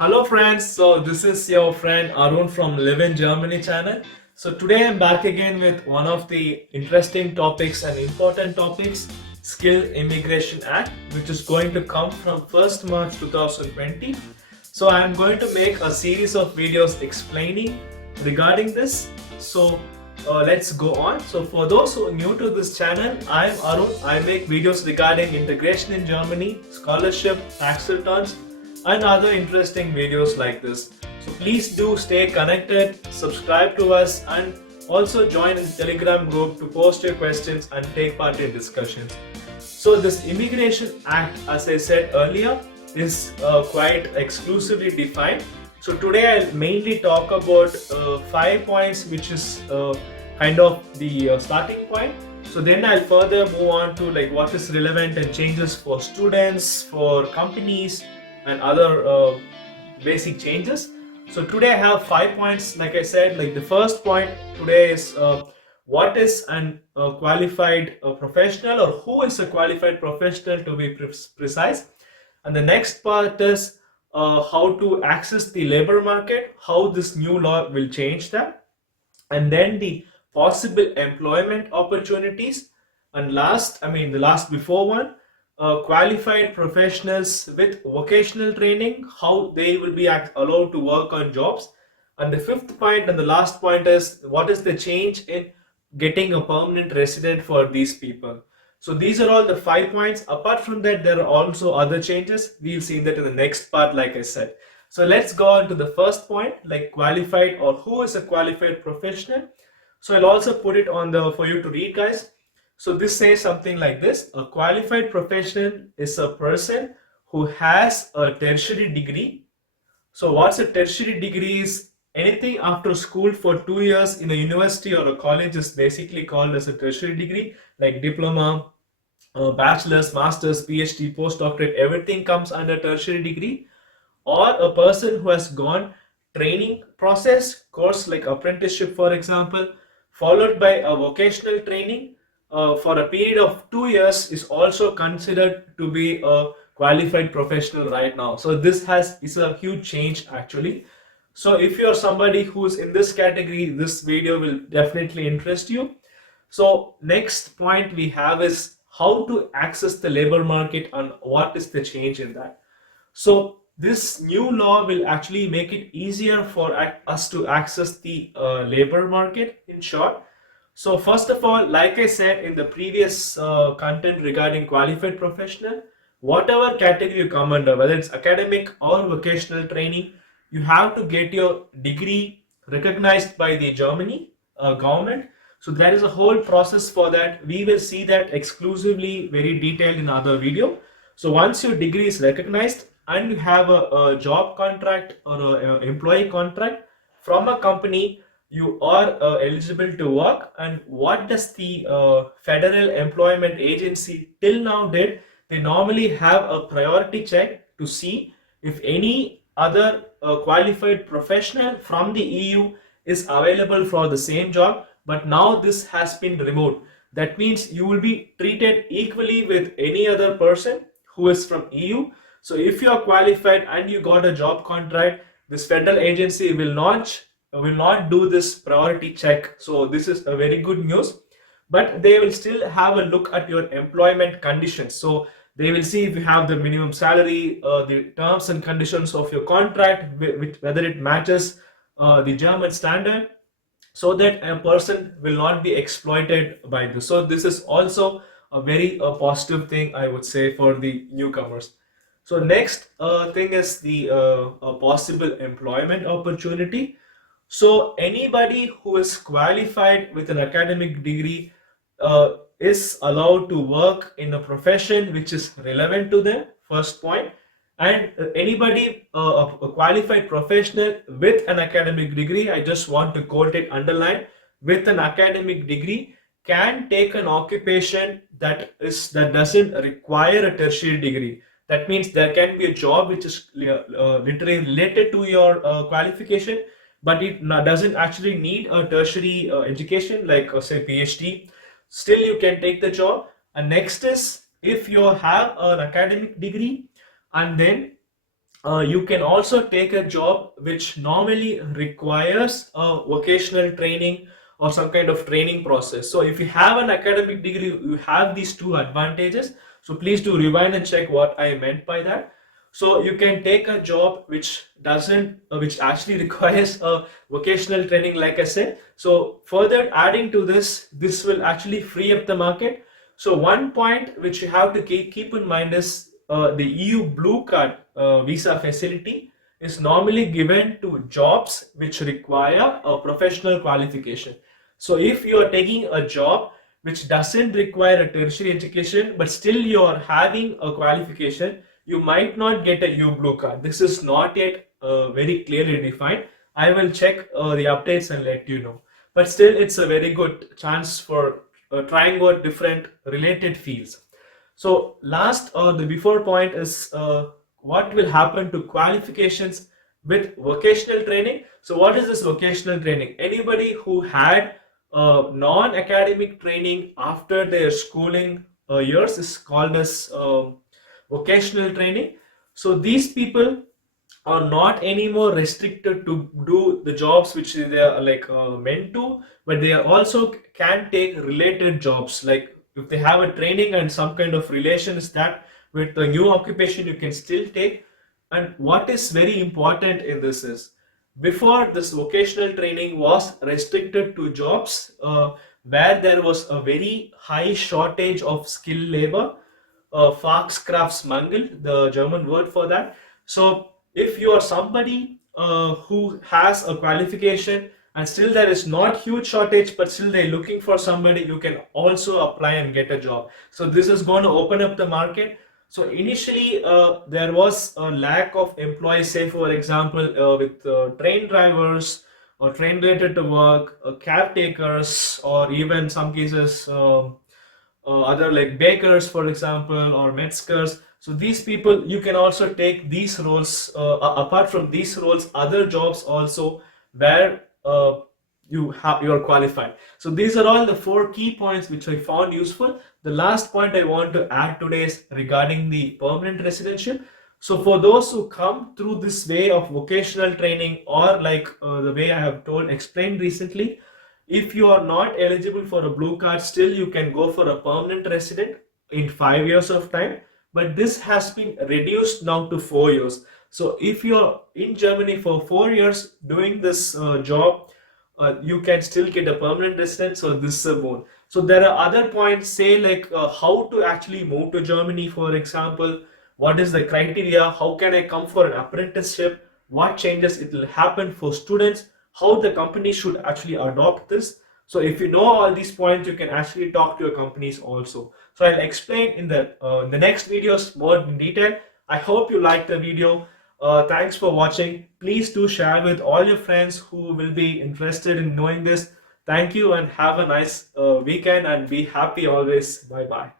Hello friends, so this is your friend Arun from Live in Germany channel. So today I'm back again with one of the interesting topics and important topics, Skilled Immigration Act, which is going to come from 1st March 2020. So I'm going to make a series of videos explaining regarding this. So let's go on. So for those who are new to this channel, I'm Arun. I make videos regarding integration in Germany, scholarship, tax returns, and other interesting videos like this. So please do stay connected, subscribe to us, and also join in the Telegram group to post your questions and take part in discussions. So this Immigration Act, as I said earlier, is quite exclusively defined. So today I'll mainly talk about 5 points, which is kind of the starting point. So then I'll further move on to like what is relevant and changes for students, for companies, and other basic changes. So today I have 5 points. Like I said, like the first point today is what is an qualified professional, or who is a qualified professional to be precise. And the next part is how to access the labor market, how this new law will change that, and then the possible employment opportunities, and the last before one, qualified professionals with vocational training, how they will be allowed to work on jobs. And the fifth point and the last point is what is the change in getting a permanent resident for these people. So these are all the 5 points. Apart from that, there are also other changes. We'll see that in the next part, like I said. So let's go on to the first point, like qualified, or who is a qualified professional. So I'll also put it on the for you to read, guys. So this says something like this: a qualified professional is a person who has a tertiary degree. So what's a tertiary degree is anything after school for 2 years in a university or a college is basically called as a tertiary degree, like diploma, bachelor's, master's, PhD, postdoctorate, everything comes under tertiary degree. Or a person who has gone training process course like apprenticeship, for example, followed by a vocational training for a period of 2 years is also considered to be a qualified professional right now. So this is a huge change actually. So if you're somebody who's in this category, this video will definitely interest you. So next point we have is how to access the labor market and what is the change in that. So this new law will actually make it easier for us to access the labor market, in short. So first of all, like I said in the previous content regarding qualified professional, whatever category you come under, whether it's academic or vocational training, you have to get your degree recognized by the Germany government. So there is a whole process for that. We will see that exclusively very detailed in other video. So once your degree is recognized and you have a job contract or an employee contract from a company, you are eligible to work. And what does the Federal Employment Agency till now did? They normally have a priority check to see if any other qualified professional from the EU is available for the same job. But now this has been removed. That means you will be treated equally with any other person who is from EU. So if you are qualified and you got a job contract, this federal agency will not do this priority check. So this is a very good news. But they will still have a look at your employment conditions. So they will see if you have the minimum salary, the terms and conditions of your contract, whether it matches the German standard, so that a person will not be exploited by this. So this is also a very positive thing, I would say, for the newcomers. So next thing is the possible employment opportunity. So anybody who is qualified with an academic degree is allowed to work in a profession which is relevant to them, first point. And anybody, a qualified professional with an academic degree, I just want to quote it, underline, with an academic degree can take an occupation that doesn't require a tertiary degree. That means there can be a job which is literally related to your qualification, but it doesn't actually need a tertiary education, like say PhD. Still you can take the job. And next is, if you have an academic degree and then you can also take a job which normally requires a vocational training or some kind of training process. So if you have an academic degree, you have these two advantages. So please do rewind and check what I meant by that. So you can take a job which doesn't, which actually requires a vocational training, like I said. So further adding to this, this will actually free up the market. So one point which you have to keep in mind is the EU blue card visa facility is normally given to jobs which require a professional qualification. So if you are taking a job which doesn't require a tertiary education, but still you are having a qualification, you might not get a U blue card. This is not yet very clearly defined. I will check the updates and let you know. But still, it's a very good chance for trying out different related fields. So last or the before point is what will happen to qualifications with vocational training. So what is this vocational training? Anybody who had non-academic training after their schooling years is called as vocational training. So these people are not anymore restricted to do the jobs which they are like meant to, but they are also can take related jobs. Like if they have a training and some kind of relations that with the new occupation you can still take. And what is very important in this is before this vocational training was restricted to jobs where there was a very high shortage of skilled labor, Fachkräfteeinwanderungsgesetz, the German word for that. So if you are somebody who has a qualification and still there is not huge shortage, but still they're looking for somebody, you can also apply and get a job. So this is going to open up the market. So initially there was a lack of employees, say for example with train drivers or train related to work, caretakers, or even some cases other like bakers, for example, or metzgers. So these people, you can also take these roles. Apart from these roles, other jobs also where you are qualified. So these are all the four key points which I found useful. The last point I want to add today is regarding the permanent residential. So for those who come through this way of vocational training or like the way I have explained recently, if you are not eligible for a blue card, still you can go for a permanent resident in 5 years of time. But this has been reduced now to 4 years. So if you're in Germany for 4 years doing this job, you can still get a permanent residence. So this is a boon. So there are other points, say like how to actually move to Germany, for example. What is the criteria? How can I come for an apprenticeship? What changes it will happen for students? How the company should actually adopt this. So if you know all these points, you can actually talk to your companies also. So I'll explain in the next videos more in detail. I hope you liked the video. Thanks for watching. Please do share with all your friends who will be interested in knowing this. Thank you and have a nice weekend and be happy always. Bye bye.